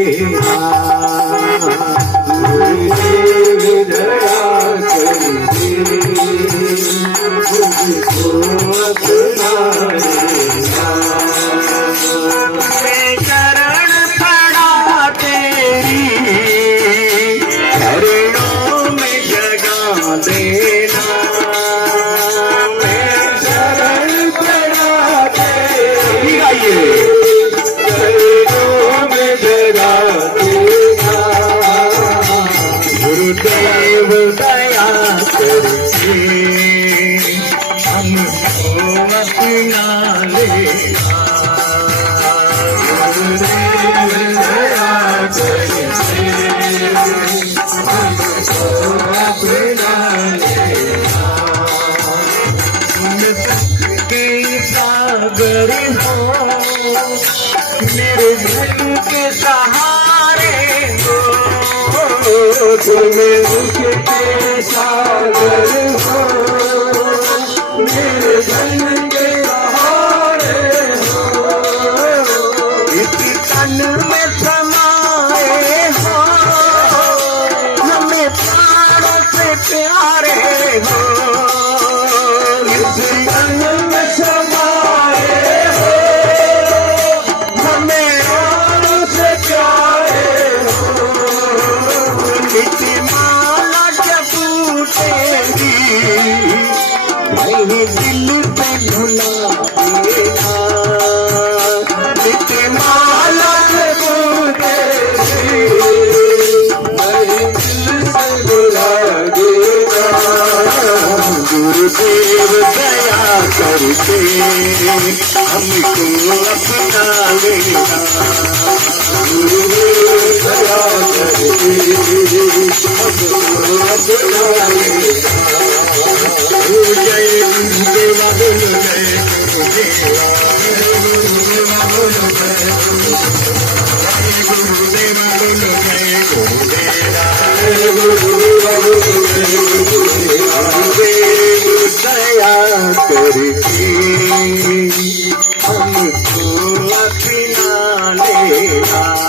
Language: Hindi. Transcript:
गुरुदेव दया करके हमको अपना लेना। गुरुदेव दया करके हमको अपना लेना। के सागर हो मेरे घर के सहारे हो, तुम्हें उनके सागर हो मेरे धन के सहारे हो। इस तन में समाए हो हमें प्राणों से प्यारे हो। इस तन में समाए हो हमें प्राणों से प्यारे हो। माला जब टूटेगी वही दिल पे भुला देना। माला जब टूटेगी वही दिल से भुला देना। गुरुदेव दया करके हमको अपना लेना। गुरुदेव दया करके जय देवा